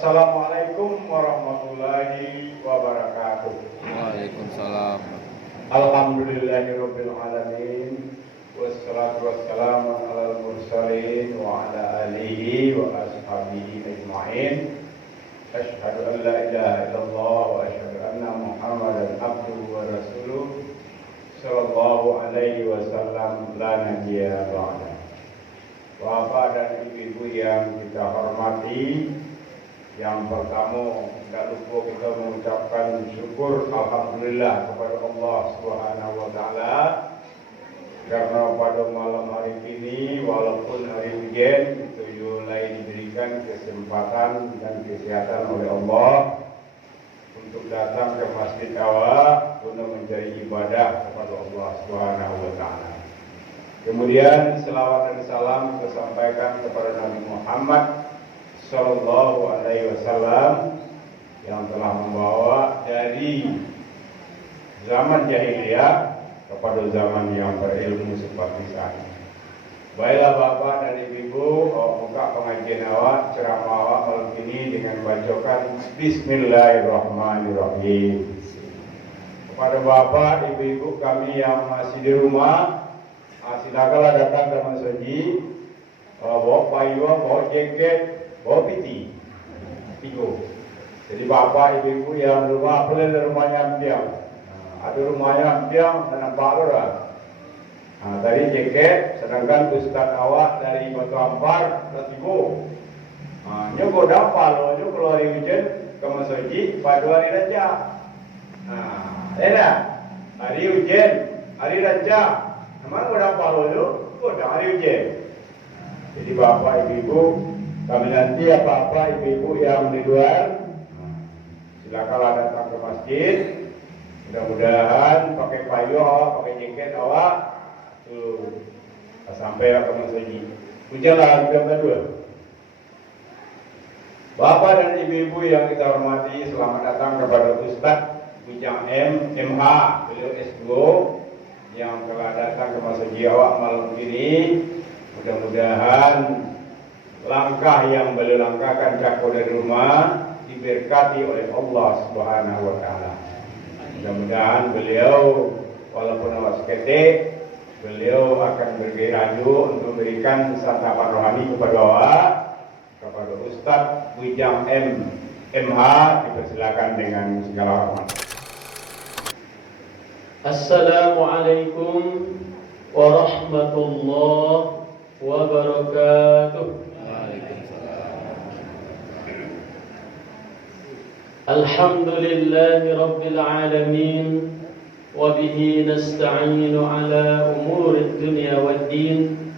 Assalamualaikum warahmatullahi wabarakatuh. Waalaikumsalam. Alhamdulillahirabbil alamin. Wassalatu wassalamu alal mursalin wa ala alihi wa ashabihi ajma'in. Asyhadu an la ilaha illallah wa asyhadu anna Muhammadan abduhu wa rasuluh sallallahu alaihi wasallam la nabiyya ba'da. Bapak dan ibu-ibu yang kita hormati, yang pertama tidak lupa kita mengucapkan syukur alhamdulillah kepada Allah Subhanahu wa taala karena pada malam hari ini walaupun hari hujan kita mulai diberikan kesempatan dan kesehatan oleh Allah untuk datang ke Masjid Awak untuk mencari ibadah kepada Allah Subhanahu wa taala. Kemudian selawat dan salam tersampaikan kepada Nabi Muhammad Sallallahu Alaihi Wasallam yang telah membawa dari zaman jahiliyah kepada zaman yang berilmu seperti saat ini. Baiklah Bapak dan Ibu, buka pengajian awak, ceramah awak malam ini dengan bacakan Bismillahirrahmanirrahim. Kepada Bapak, Ibu-ibu kami yang masih di rumah, silakanlah datang ke masjid, bawa payung, bawa jaket, bawa piti, tigo. Jadi bapak ibu yang rumah pelai rumahnya ampiang, ada rumahnya ampiang dan nampak orang. Tadi jaket, sedangkan ustaz awak dari Batu Ampar dan tigo. Nyogo dapat, nyogo kalau hari hujan ke masjid pada hari raja. Hari hujan, hari raja. Memang udah palu udah hari hujan. Jadi bapak ibu kami nanti bapak ibu yang di luar silakanlah datang ke masjid. Mudah-mudahan pakai payung awak, pakai jaket awak sampai ke masjid. Hujanlah jam kedua. Bapak dan ibu-ibu yang kita hormati, selamat datang kepada Ustaz Bujang MH, beliau S2 yang telah datang ke masjid awak malam ini. Mudah-mudahan langkah yang beliau langkahkan jauh dari rumah diberkati oleh Allah Subhanahu wa taala. Mudah-mudahan beliau walaupun awak seketik, beliau akan bergerak untuk memberikan santapan rohani kepada awak, kepada Ustaz Bujang MH, dipersilakan dengan segala hormat. Assalamualaikum warahmatullahi wabarakatuh. Alhamdulillahi rabbil alamin wa bihi nasta'inu ala umuri dunya waddin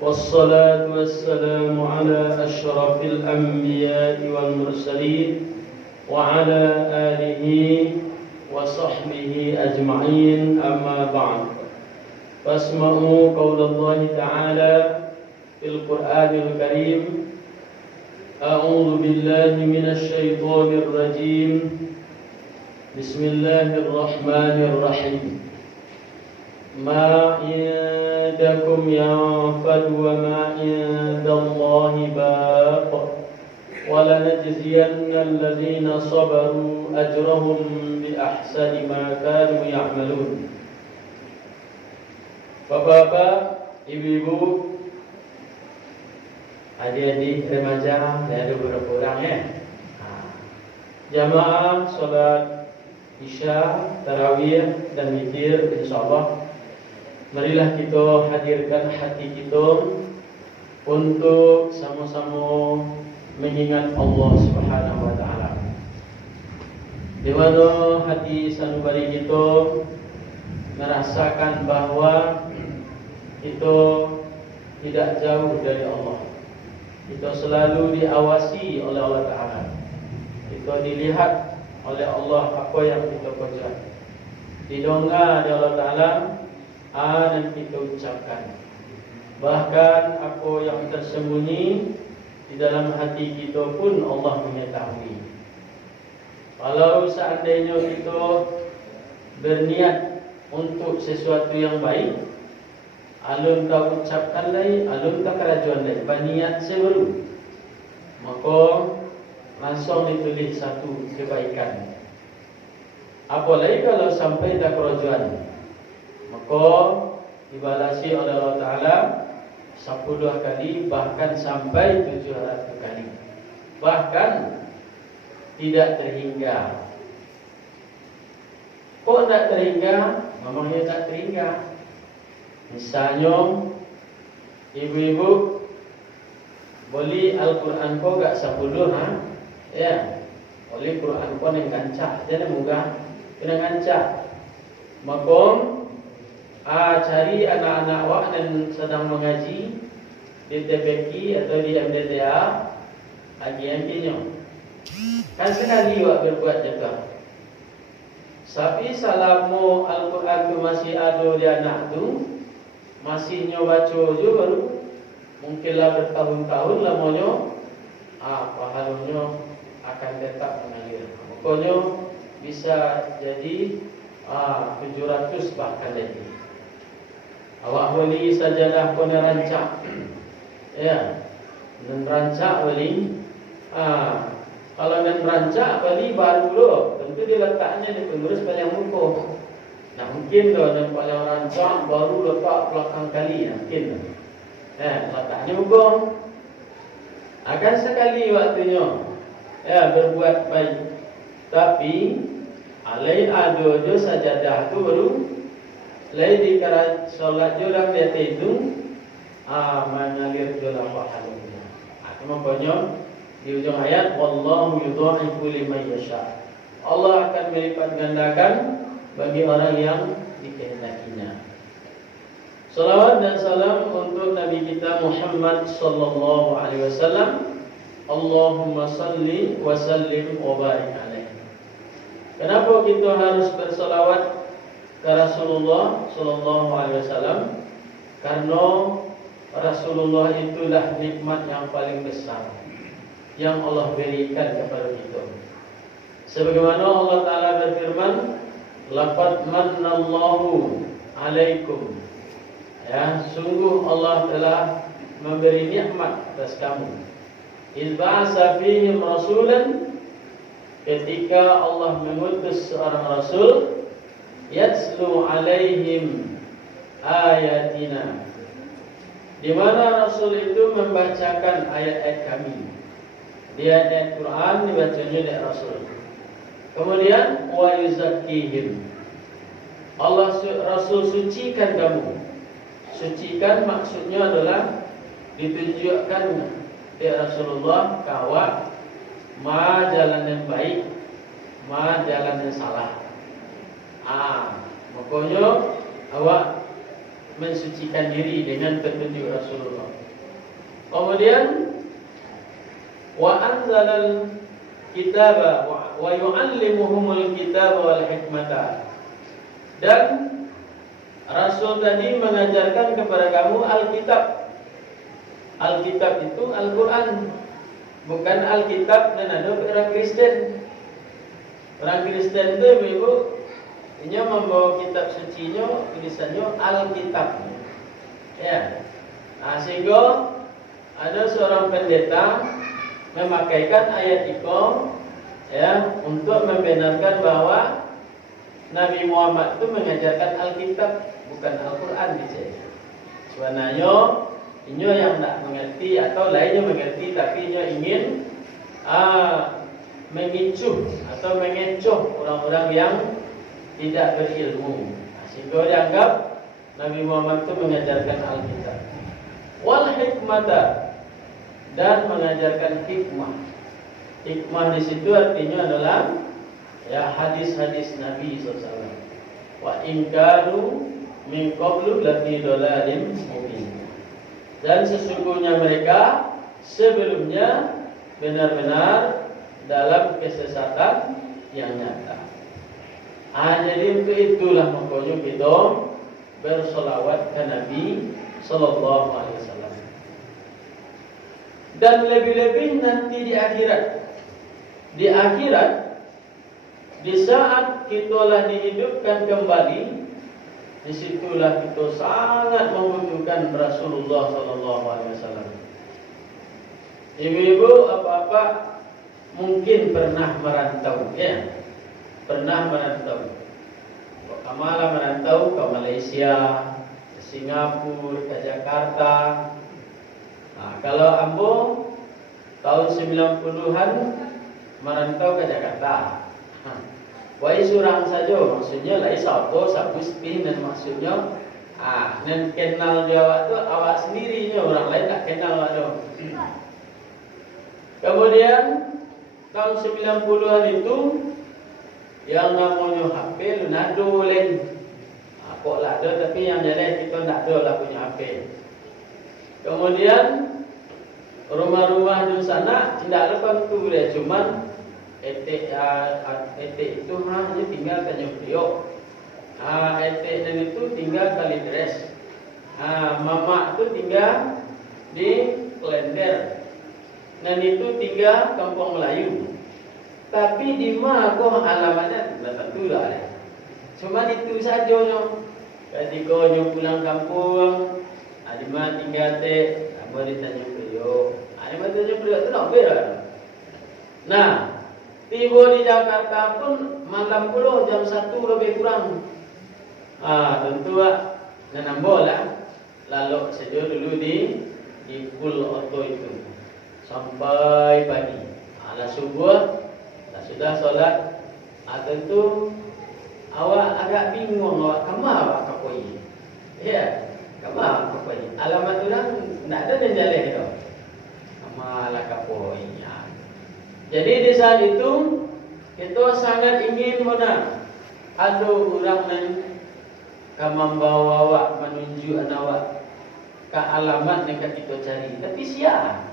wassalatu wassalamu ala asyrafil anbiya'i wal mursalin wa ala alihi wa sahbihi ajma'in, amma ba'd. Fasma'u qaulallahi ta'ala fil Qur'anil Karim. A'udzu billahi minasy syaithanir rajim. Bismillahirrahmanirrahim. Ma indakum yanfad wa ma indallahi baq. وَلَنَجْزِيَنَّ الَّذِينَ صَبَرُوا أَجْرَهُمْ بِأَحْسَنِ مَا كَانُوا يَعْمَلُونَ. Bapak-bapak, ibu-ibu, adik-adik remaja, dan ada beberapa orang ya. Jamaah salat Isya, Tarawih dan Witir, insyaallah marilah kita hadirkan hati kita untuk sama-sama mengingat Allah Subhanahu wa taala. Di mana hati sanubari kita merasakan bahwa kita tidak jauh dari Allah. Kita selalu diawasi oleh Allah Taala. Kita dilihat oleh Allah apa yang kita kerja. Didengar oleh Allah Taala dan kita ucapkan. Bahkan apa yang tersembunyi di dalam hati kita pun Allah mengetahui. Kalau seandainya kita berniat untuk sesuatu yang baik, alun tak ucapkan lain, alun tak kerajuan lain, berniat sebaru, maka langsung ditulis satu kebaikan. Apalagi kalau sampai dah kerojuan, maka dibalasi oleh Allah Ta'ala 10 kali, bahkan sampai 700 kali, bahkan tidak terhingga. Kok tak terhingga? Memangnya tak terhingga. Misalnya ibu-ibu beli Al-Quran kau gak 10 ya, oleh Quran kau yang gancak, jangan mudah kena gancak. Makom cari anak-anak awak yang sedang mengaji di TPQ atau di MDTA, agi-aginya kan sekali awak berbuat jaga. Tapi selama Al-Quran tu masih ada di anak tu, masih nyoba baca baru mungkinlah bertahun-tahun lamanya, pahalanya akan tetap mengalir. Pokoknya bisa jadi 700 bahkan lagi. Awak boleh sajalah kena rancak, ya, dan rancak boleh. Kalau dan rancak boleh baru dulu, tentu diletaknya di pengurus paling muka. Nah mungkin kalau dan paling rancak baru letak belakang kali, mungkin. Letaknya muka. Akan sekali waktunya, ya, berbuat baik. Tapi alai ada sajadah tu baru lai dikara solat orang dia itu mengalir dalam pahalanya. Makanya di ujung ayat wallahu yudha'ifu liman yasha. Allah akan melipat gandakan bagi orang yang dikehendakinya. Salawat dan salam untuk Nabi kita Muhammad sallallahu alaihi wasallam. Allahumma salli wa sallim wa barik alaihi. Kenapa kita harus bersalawat ke Rasulullah sallallahu alaihi wasallam? Karena Rasulullah itulah nikmat yang paling besar yang Allah berikan kepada kita. Sebagaimana Allah Ta'ala berfirman, laqad mannallahu alaikum, ya, sungguh Allah telah memberi nikmat atas kamu. Iz ba'asa fihim rasulan, ketika Allah mengutus seorang rasul, yatslu alaihim ayatina, di mana rasul itu membacakan ayat-ayat kami. Dia ayat Quran dibacanya oleh rasul. Kemudian wa yuzakkihim, Rasul sucikan kamu. Sucikan maksudnya adalah ditunjukkan ya Rasulullah kawat ma jalan yang baik, ma jalan yang salah. Makanya awak mensucikan diri dengan petunjuk Rasulullah. Kemudian wa anzalal kitaba wa yu'allimuhumul kitaba wal hikmata, dan Rasul tadi mengajarkan kepada kamu Alkitab. Alkitab itu Al-Quran, bukan Alkitab dan ada orang Kristen. Orang Kristen itu ibu, dia membawa kitab sucinya, tulisannya Alkitab. Ya, sehingga ada seorang pendeta memakaikan ayat itu, ya, untuk membenarkan bahwa Nabi Muhammad itu mengajarkan Alkitab, bukan Al-Quran. Sebenarnya ini yang tak mengerti atau lainnya mengerti, tapi ini ingin mengicuh atau mengecoh orang-orang yang tidak berilmu, sehingga dianggap Nabi Muhammad itu mengajarkan Alkitab. Wal hikmata, dan mengajarkan hikmah. Hikmah di situ artinya adalah ya hadis-hadis Nabi SAW. Wa in kanu min qablu lafi dhalalin mubin. Dan sesungguhnya mereka sebelumnya benar-benar dalam kesesatan yang nyata. Jadi untuk itulah makanya kita bersolawat ke Nabi Sallallahu Alaihi Wasallam. Dan lebih-lebih nanti di akhirat. Di akhirat, di saat kita lah dihidupkan kembali, disitulah kita sangat membutuhkan Rasulullah Sallallahu Alaihi Wasallam. Ibu-ibu, apa-apa mungkin pernah merantau, ya, pernah merantau. Kamala merantau ke Malaysia, ke Singapura, ke Jakarta. Nah, kalau ambo tahun 90-an merantau ke Jakarta. Wai surang saja, maksudnya lai satu sabustin dan maksudnya nan kenal Jawa tu awak sendirinya, orang lain tak kenal ada. Kemudian tahun 90-an itu yang namanya HP Lunado lain. Kok lah ada, tapi yang jelas kita tak ada lah punya HP. Kemudian rumah-rumah di sana tidak lepas tu dia, cuman etek itu hanya tinggal tanya priok. Etek dan itu tinggal kali dress. Mama tu tinggal di Klender. Dan itu tinggal Kampung Melayu. Tapi di mana kau alamatnya tak tentu lah. Cuma itu saja nyo. Ketika nyo pulang kampung, di mana tinggal tek, apa ditanya priok. Di mana tanya priok tu nak ber. Nah, tiba di Jakarta pun malam pula jam 1 lebih kurang. Tentu nak nambah lah. Lalu saja dulu di full auto itu sampai pagi. Lah subuh, sudah solat. Tentu awak agak bingung awak kemana awak kapoi. Ya, kemana kapoi. Alamat orang nak ada dan jalan itu. Kemana kapoi. Jadi di saat itu kita sangat ingin mana ada orang yang membawa awak, menunjuk awak ke alamat yang kita cari. Tapi siapa?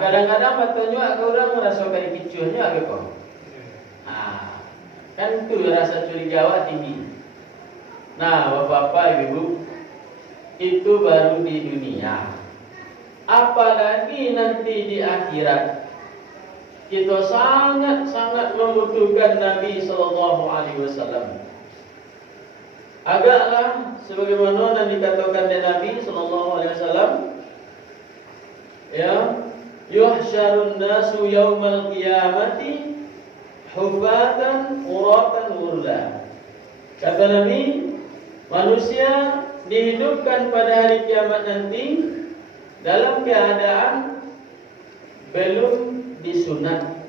Kadang-kadang patutnya orang merasa kayak kicunya ke kau. Kan tu rasa curiga awak tinggi. Nah, bapak-bapak, ibu, itu baru di dunia. Apalagi nanti di akhirat. Kita sangat-sangat membutuhkan Nabi sallallahu alaihi wasallam. Agaklah sebagaimana yang dikatakan oleh Nabi sallallahu alaihi wasallam, ya, yuhsyarun nasu yaumal qiyamati hufatan uratan ghurla. Kata Nabi, manusia dihidupkan pada hari kiamat nanti dalam keadaan belum disunat.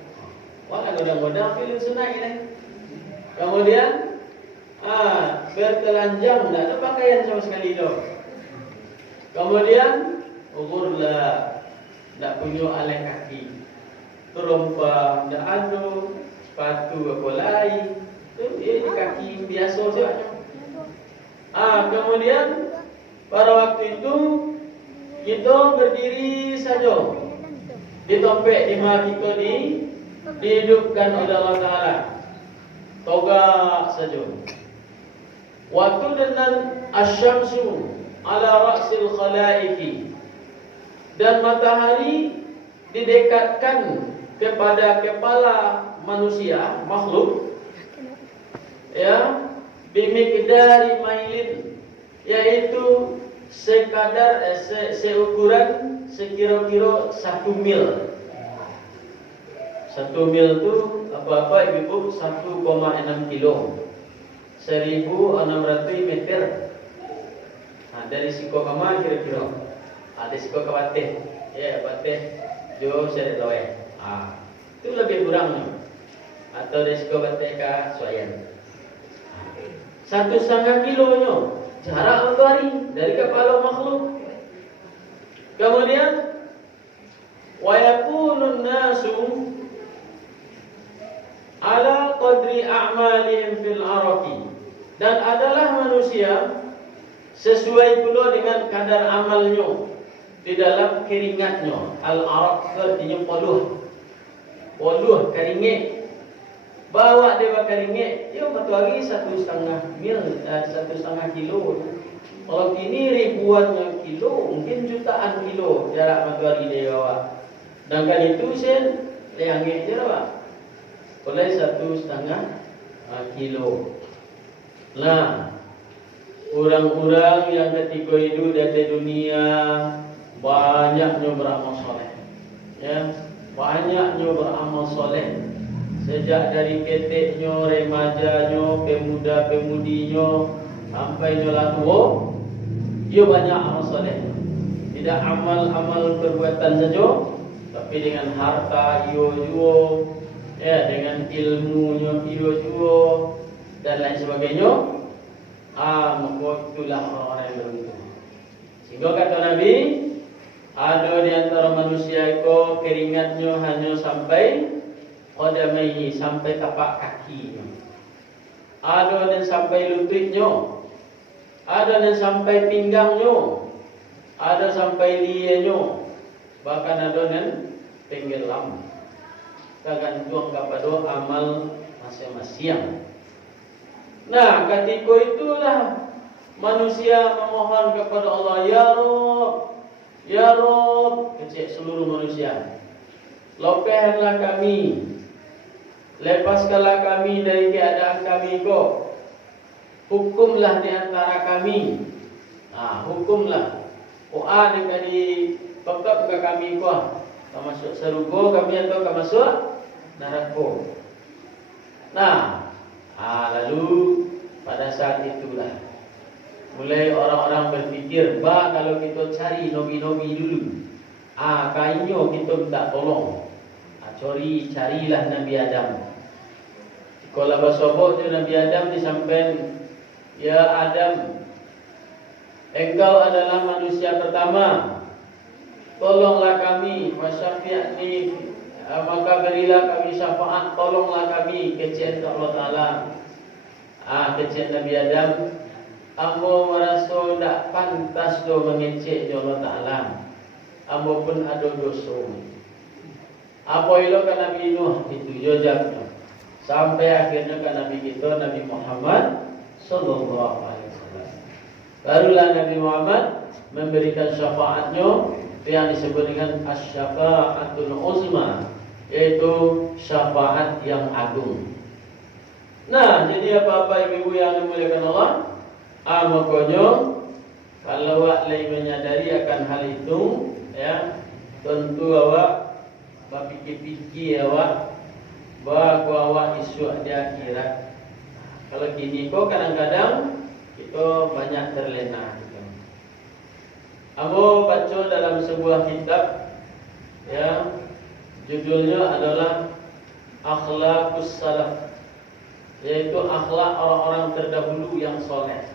Wah, kadang-kadang belum sunat ini. Kemudian bertelanjang, tidak ada pakaian sama sekali itu. Kemudian ghurla, tidak punya alas kaki, terompa, tidak ada sepatu apa lain. Dia di kaki biasa saja. Kemudian pada waktu itu kita berdiri saja. Ditompek di mana kita dihidupkan oleh Allah Ta'ala. Togak saja. Waktu dengan asyamsu ala ra'sil khalaiki. Dan matahari didekatkan kepada kepala manusia, makhluk, ya, bimiqdari mailin, yaitu sekadar seukuran sekira-kira 1 mil. 1 mil itu apa-apa ibu 1,6 kilo. 1.600 meter. Dari siko kama kira-kira. Dari siko ke Bateh. Ya, Bateh jo saya tahu. Itu lebih kurangnya. Atau dari siko Bateh ke Suayan. 1,5 kilonya. Jarak matahari dari kepala makhluk. Kemudian wa yakunun nasu ala qadri a'malihim fil araqi. Dan adalah manusia sesuai pula dengan kadar amalnya di dalam keringatnya. Al-araq artinya poluh. Poluh keringat. Bawa dia keringat, dia matahari 1,5 mil, 1,5 kilo. Kalau kini ribuan kilo, mungkin jutaan kilo jarak matahari dia bawa. Dan kan itu sen leangit je lah. Oleh 1,5 kilo. Nah, orang-orang yang ketika hidup di dunia banyaknya beramal soleh. Ya, banyaknya beramal soleh. Sejak dari keteknya, remajanya, pemuda-pemudinya sampai nyolah tua, dia banyak amal soleh. Tidak amal-amal perbuatan saja, tapi dengan harta ia juga, ya, dengan ilmunya ia juga, dan lain sebagainya. Maka itulah orang-orang yang beruntung. Sehingga kata Nabi, ada di antara manusia itu keringatnya hanya sampai qadamaihi, sampai tapak kakinya. Ada yang sampai lututnya, ada yang sampai pinggangnya, ada sampai lianya, bahkan ada yang tenggelam. Tergantung kepada amal masing-masing. Nah, ketika itulah manusia memohon kepada Allah, Ya Rabb, kecil seluruh manusia, lepaskanlah kami, lepaskanlah kami dari keadaan kami kau, hukumlah di antara kami, hukumlah, di pekak ke kami kau, masuk surga kami atau masuk neraka. Nah, lalu pada saat itulah mulai orang-orang berpikir, kalau kita cari nobi-nobi dulu, kayaknya kita minta tolong. Carilah Nabi Adam. Kalau bersobok tu Nabi Adam disampaikan, ya Adam, engkau adalah manusia pertama, tolonglah kami, wasyafi'ni, maka berilah kami syafaat, tolonglah kami, kecil Allah Ta'ala. Kecil Nabi Adam, ambo merasa tak pantas do mengecek Allah Ta'ala, ambo pun ada dosa. Apa ilo kan Nabi Nuh itu jawabnya, sampai akhirnya kan Nabi kita, Nabi Muhammad Sallallahu Alaihi Wasallam. Barulah Nabi Muhammad memberikan syafaatnya yang disebut dengan asy-syafa'atul uzma, yaitu syafaat yang agung. Nah, jadi apa-apa ibu-ibu yang dimuliakan Allah, makanya kalau awak lagi menyadari akan hal itu, ya, tentu awak berfikir-fikir awak bahawa awak isu di akhirat. Kalau gini kok kadang-kadang kita banyak terlena. Aku baca dalam sebuah kitab, ya, judulnya adalah Akhlaqus Salaf, yaitu akhlak orang-orang terdahulu yang soleh.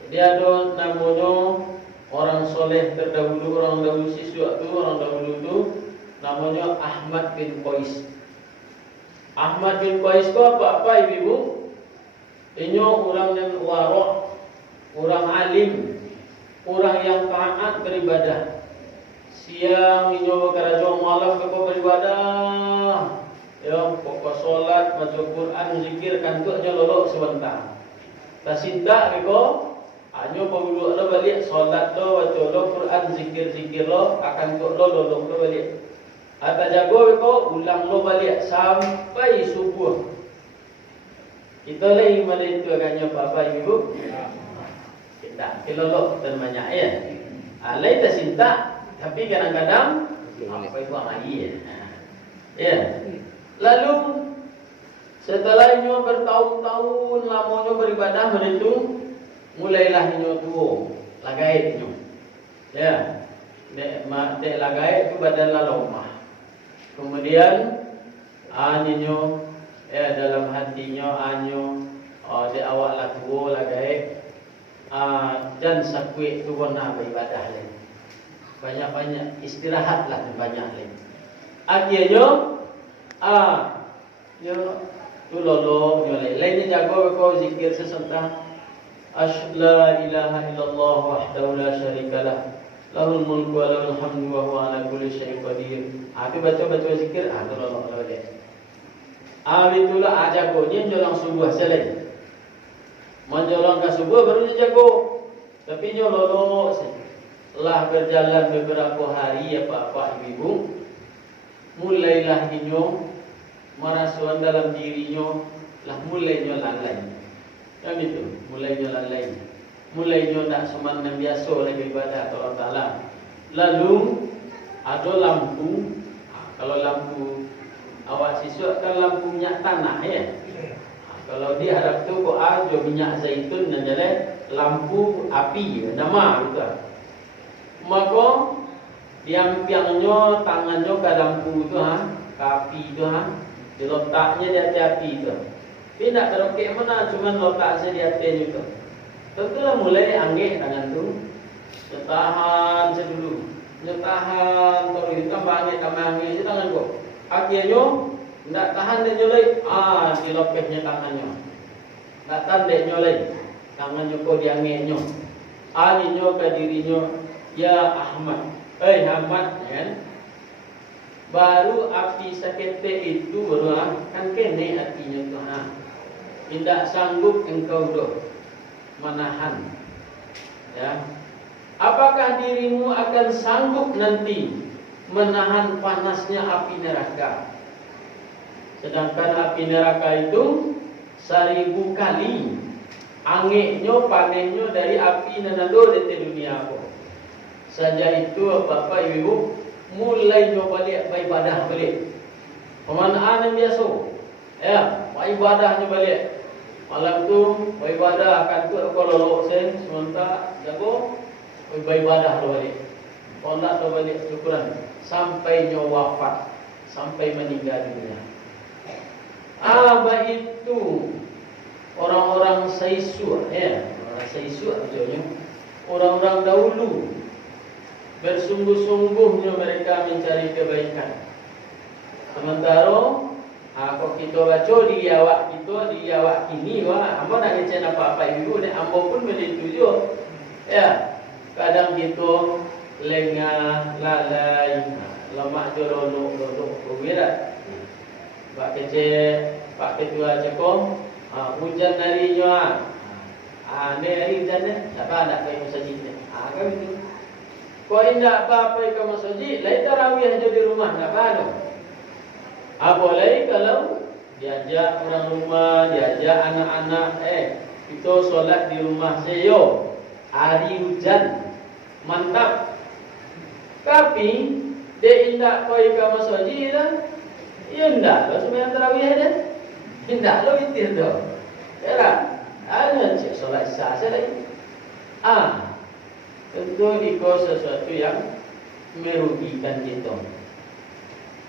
Jadi ada namanya orang soleh terdahulu, orang dahulu siswa tu, orang dahulu tu namanya Ahmad bin Qais. Ahmad bin Qais itu apa ibu? Ini orang yang wara', orang alim, orang yang taat beribadah. Siang ini kerajaan malam ke beribadah. Ya, pokok solat, baca Quran, zikir kan tu aja lolok sebentar. Tak cinta keko, hanya pembulu lo balik solat lo, baca lo Quran, zikir lo, akan tu lo lolok lo balik. Atau jago keko, ulang lo balik sampai subuh. Kita lagi mana itu agaknya bapa ibu. Kita lolok terbanyak ya. Alai tak cinta, tapi kadang-kadang apa itu amai ya. Ya. Lalu setelahnya bertahun-tahun lamanya beribadah menentu, mulailah nyo tuo lagaid nyo. Ya. Dek lagaid itu badan lalomah. Kemudian anyo ya dalam hatinya anyo de awak la tuo lagaid dan sakwe tu warna beribadah lain. Banyak-banyak istirahatlah banyak lain. Akhirnya ya tu lolo nyole lain jago kau zikir sesentak la ilaha illallah wahdahu la syarikalah lahul mulku wa lahul hamdu wa huwa ala kulli syai'in qadir. Aku baca zikir tu lolo dia. Itulah jago ni menjelang subuh selesai. Menjelang ke subuh baru dia jago. Tapi nyo lolo lah berjalan beberapa hari apa ibu, mulailah nyo merasukan dalam dirinya lah mulainya lalai. Kan itu, mulainya lalai. Mulainya tak seman yang biasa oleh ibadah Allah Ta'ala. Lalu ada lampu, Kalau lampu awak siswa kan lampu minyak tanah ya. Kalau di Arab tu ko ajo minyak zaitun dan jadi lampu api nama gitu. Maka tiang-tiangnya tangannya ke lampu tu ke api tu diletaknya di atas api tu. Tidak terokek mana cuma letak saja di atas itu. Tentulah mulai angin tangan tu. Tahan sedulu. Tahan terus tambah angin je tangan kau. Akhirnya tidak tahan dan nyolai. Dilopehnya tangannya. Tak tahan dan nyolai. Tangannya kau dianginnya. Aninya ke dirinya. Ya Ahmad. Ahmad kan. Baru api sakete itu baru kan kene artinya tu tidak sanggup engkau menahan. Ya. Apakah dirimu akan sanggup nanti menahan panasnya api neraka? Sedangkan api neraka itu 1000 kali angeknya panennya dari api nanado di dunia aku. Saja itu bapak ibu mulai balik beribadah balik. Pemanaan yang biasa. Ya, ibadahnya balik. Malam tu beribadah akan tu kalau lolok sen sementara jago beribadah balik. Kalau tu balik syukuran sampai nyawa wafat, sampai meninggal dunia. Itu orang-orang Saisu ya, orang Saisu maksudnya orang-orang dahulu bersungguh-sungguhnya mereka mencari kebaikan. Sementara kalau kita baca di awak kini ambo nak ngecen apa-apa ibu ni ambo pun menuju ya. Kadang kita lengah lalai lemak joronok berwirat. Pak ketua cekong hujan harinya ni hari hujan ni tak ada pergi masjid ni kan begitu. Kau tidak apa-apa ke masjid, lain tarawih aja di rumah, tak apa. Boleh kalau diajak orang rumah, diajak anak-anak, kita solat di rumah saya, hari hujan, mantap. Tapi dia tidak kau ke masjid lah, ya tidak, lo sembahyang tarawih ada, tidak lo itu dah, ya ada cek solat sah saja. Tentu itu sesuatu yang merugikan kita.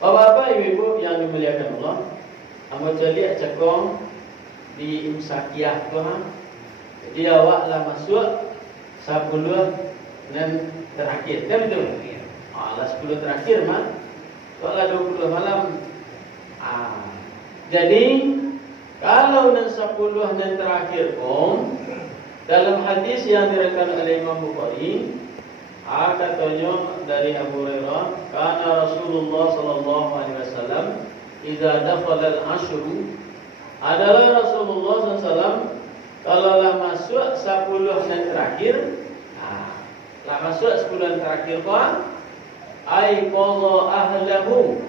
Bapak-bapak, ibu-ibu yang dimuliakan Allah, amo jadi cekong di imsakiyah tu jadi awaklah masuk 10 dan terakhir kan betul? Lah 10 terakhir mah. Soalnya 20 malam. Jadi kalau nan 10 dan terakhir dalam hadis yang diriwayatkan oleh Imam Bukhari, katanya dari Abu Hurairah, kana Rasulullah sallallahu alaihi wasallam idza dakhala al-ashru, adalah Rasulullah SAW kalau lah masuk 10 yang terakhir, lah masuk 10 yang terakhir ai qadha ahlahu,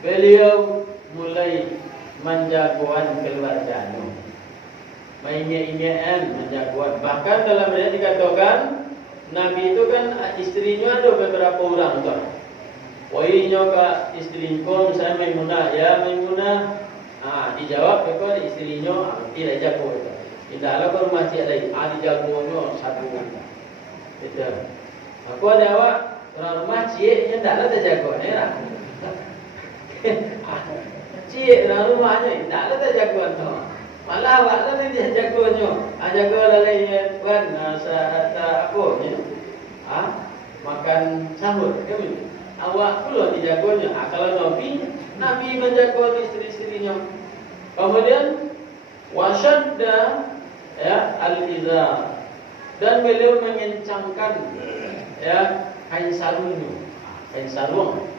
beliau mulai menjagoan keluarganya. Mainnya-ingaan menjagoan. Bahkan dalam ayat dikatakan Nabi itu kan istrinya ada beberapa orang tu. Wainya ke istrinya misalnya Maimunah, ya Maimunah. Dijawab kepada istrinya tidak jago itu. Tidaklah ke rumah cik lain. Dijagonya satu orang. Itu. Aku ada awak orang rumah cik yang tidaklah terjago ni lah. Cik orang rumahnya tidaklah terjago tu. Malah awak lah dia jagonya. Jago lalai kan apa ni? Makan sahur kan? Awak pula dijagonya. Kalau Nabi menjaga isteri-isterinya. Kemudian wasyadda ya al-izar, dan beliau mengencangkan ya kain sarungnya. Kain sarung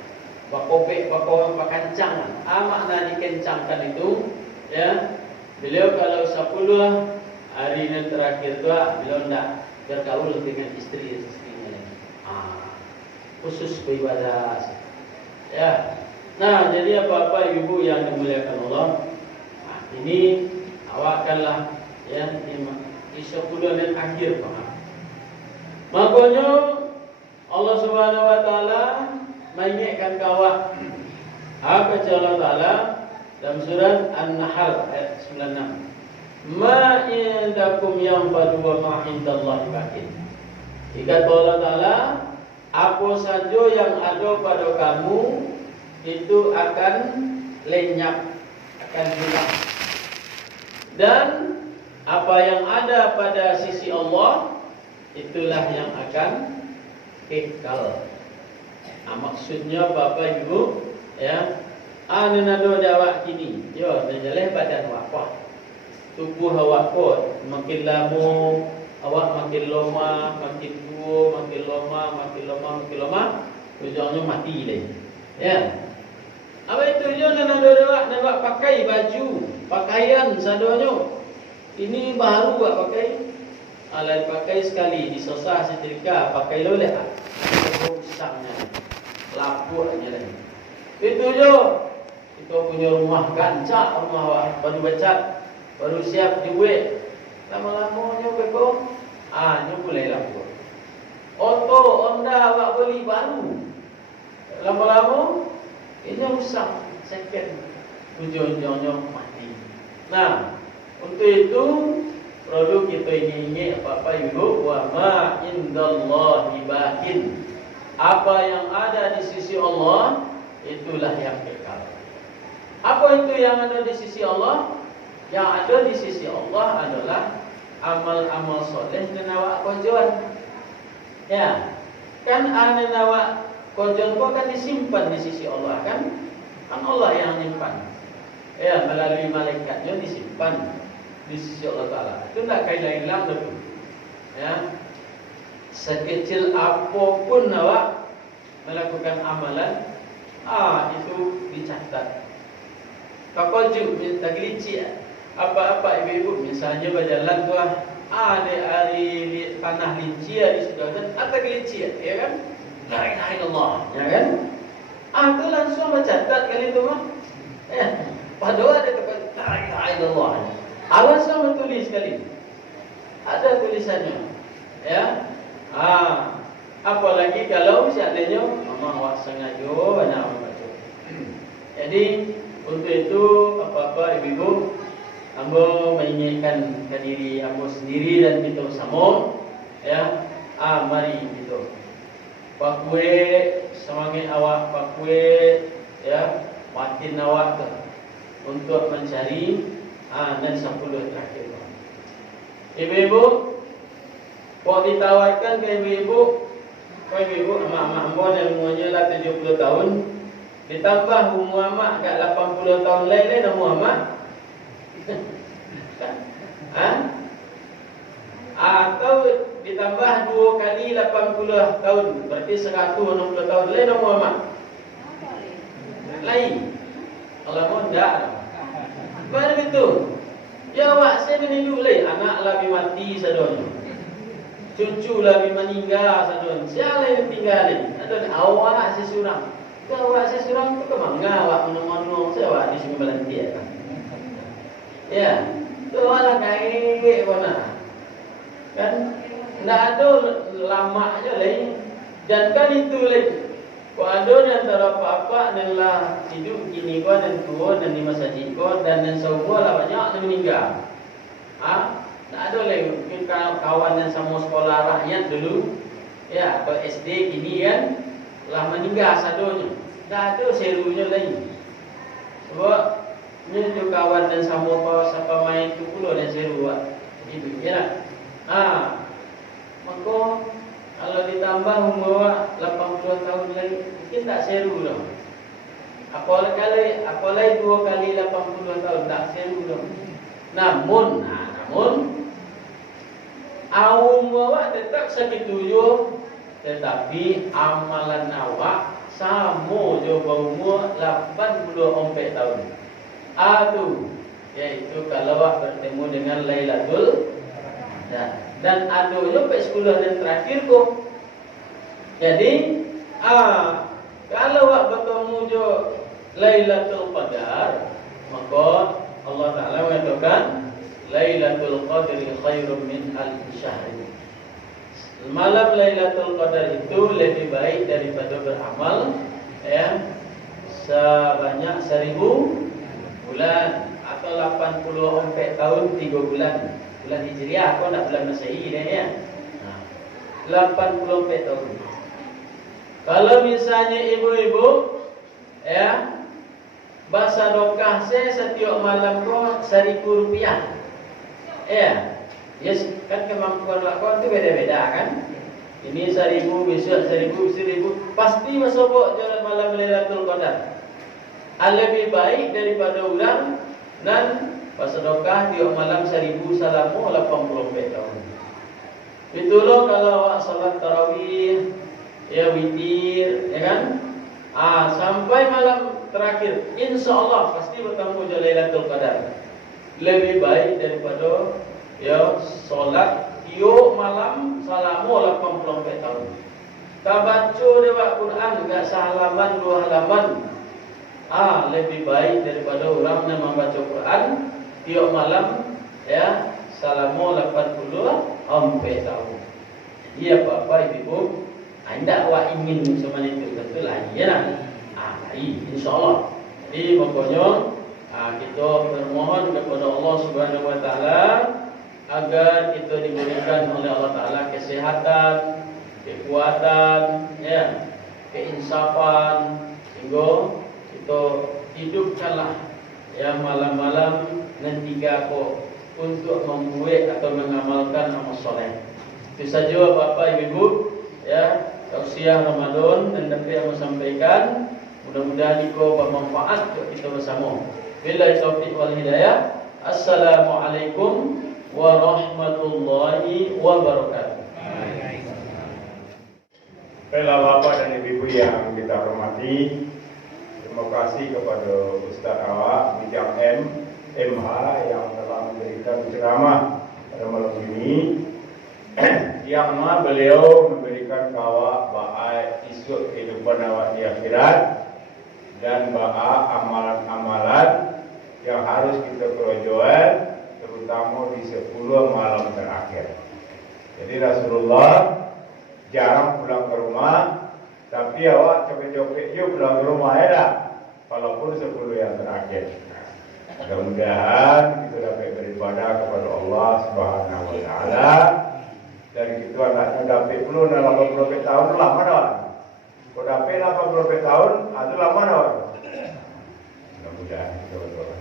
bakopek bakancang. Makna dikencangkan itu ya. Beliau kalau 10 hari yang terakhir tu beliau tidak bergaul dengan istri-istrinya. Khusus beribadah. Ya. Nah, jadi apa-apa ibu yang dimuliakan Allah, ini awakkanlah ya di 10 yang akhir. Makanya Allah Subhanahu wa taala mengingatkan awak Apa kata Allah Ta'ala dalam surat An-Nahl ayat 96? Ma indakum yanfadu wa ma indallahi baqin. Jika Allah Ta'ala, apa saja yang ada pada kamu itu akan lenyap, akan hilang. Dan apa yang ada pada sisi Allah, itulah yang akan kekal. Maksudnya Bapak Ibu, ya, nado dawak kini, yo menjeleh badan wapah. Tubuh awak kot makin lama, awak makin lama, makin tua, makin lama, ujungnya mati deh. Ya. Apa itu je nak pakai baju, pakaian sadonyo. Ini baru buat pakai. Alat pakai sekali disosah setrika, pakai loleh. Rusaknya. Lapuknya lagi. Itu je. Kita punya rumah gancak, rumah baru bacat. Baru siap duit. Lama-lamanya beko. Ni boleh lapuk. Auto Honda awak beli baru. Lama-lama ini rusak, second, ujung-ujungnya mati. Nah, untuk itu perlu kita ingat apa Ibu, wa ma indallahi baqin. Apa yang ada di sisi Allah itulah yang kekal. Apa itu yang ada di sisi Allah? Yang ada di sisi Allah adalah amal-amal soleh dan awak kojon. Ya, kan awak kojon kau kan disimpan di sisi Allah kan? Kan Allah yang nyimpan. Ya, melalui malaikatnya disimpan di sisi Allah Ta'ala. Itu tak kait hilang tu. Ya. Sekecil apapun awak melakukan amalan, itu dicatat. Kau juk minta gelicik apa-apa ibu-ibu misalnya berjalan tu ada hari tanah licin di situ dan ada gelicik, ya kan? La ilaha illallah, ya kan? Tu langsung mencatat kali itu mah. Padahal ada tempat la ilaha illallah. Langsung menulis sekali. Ada tulisannya. Ya. Apalagi kalau seandainya memang awak sengaja banyak membaca. Jadi untuk itu apa-apa ibu-ibu, ambo mengingatkan ke diri ambo sendiri dan kita sama, ya. Mari kita pakwe semangat awak pakwe, ya, makin awak tu untuk mencari dan 10 terakhir. Ibu-ibu, kau ditawarkan ke ibu-ibu, mak-mak ambo dan umurnya lah 70 tahun, ditambah umur mak kat 80 tahun lain umur mak. Atau ditambah 2 kali 80 tahun, berarti 160 tahun lain umur mak. Lain. Kalau mau enggak. Baru itu. Ya awak saya meninggal lagi, anak lagi mati sadonyo. Cucu lagi meninggal sadonyo. Siapa yang tinggal ni? Ada awak seseorang. Kalau awak seseorang tu kemana awak menunggu saya awak di sini melantik kan. Ya. Tu awak kai mana? Kan enggak ada lama aja lagi. Dan kan itu lagi. Kau ada yang antara apa-apa adalah hidup kini kau dan tua dan di masa jiko dan semua lah banyak yang meninggal. Tak ada lagi mungkin kawan yang sama sekolah rakyat dulu, ya, atau SD kini kan lah meninggal sadonya. Tak ada serunya lagi. Sebab ni tu kawan dan sama siapa main tu pula dan seru itu, ya. Maka kalau ditambah umur 80 tahun lagi, mungkin tak seru dah. Apalagi 2 kali 80 tahun tak seru dah. Namun umur awak tetap segitu je, tetapi amalan awak sama je berumur 84 tahun. Iaitu kalau awak bertemu dengan Lailatul dan aduhnya sampai sekolah yang terakhir kok. Jadi kalau awak bertemu je Lailatul Qadar, maka Allah Ta'ala mengatakan Lailatul Qadri khairum min alf syahr. Malam Lailatul Qadar itu lebih baik daripada beramal 1000 sebanyak 1000 bulan atau 84 tahun 3 bulan. Bulan Hijriah, kau nak bulan Masehi dah ya. 84 tahun. Kalau misalnya ibu-ibu ya bersedekah setiap malam kau Rp1.000. Ya. Yes, kan kemampuan lakon itu beda-beda kan? Ini 1000, besok 1000, pasti masuk jalan malam Lailatul Qadar. Lebih baik daripada orang dan bersedekah tiap malam 1000 salamu 84 tahun. Itulah kalau awak salat tarawih, ya witir, ya kan? Sampai malam terakhir, insya-Allah pasti bertemu jalan Lailatul Qadar. Lebih baik daripada ya solat tiap malam salamu 84 tahun. Tak baca dewa Quran enggak sehalaman 2 halaman. Lebih baik daripada orang yang membaca Quran tiap malam ya salamu 84 tahun. Iya Bapak Ibu, anda awak ingin macam itu betul lagi ya nak? Insyaallah. Jadi pokoknya kita bermohon kepada Allah Subhanahu Wa Taala agar kita diberikan oleh Allah Taala kesehatan, kekuatan, ya, keinsafan sehingga kita hidupkanlah ya malam-malam nanti aku untuk membuat atau mengamalkan amal soleh. Itu saja Bapak Ibu ya tausiah Ramadan dan dapat yang sampaikan. Mudah-mudahan itu bermanfaat untuk kita bersama. Billahi taufiq wal hidayah. Assalamualaikum warahmatullahi wabarakatuh. Baiklah Bapak dan Ibu yang kita hormati, terima kasih kepada Ustaz awak Bijak MH yang telah memberikan ceramah pada malam ini. Yang mana beliau memberikan kawak baik isu kehidupan awak di akhirat dan baik amalan-amalan yang harus kita kerjakan, terutama di 10 malam terakhir. Jadi Rasulullah jarang pulang ke rumah, tapi awak copet-copet juga pulang ke rumah ya dah, walaupun 10 yang terakhir. Mudah-mudahan kita dapat beribadah kepada Allah Subhanahu Wa Taala. Dan kita anaknya dapat puluh dalam 80 tahun lama dah. Kalau dapat 80 tahun, itu lama dah. Mudah-mudahan kita berdoa.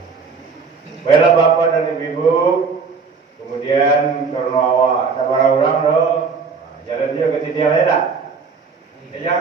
Baiklah Bapak dan Ibu, kemudian karena awak ada barang orang dah, jalan dia ke sini ada tak? Ya.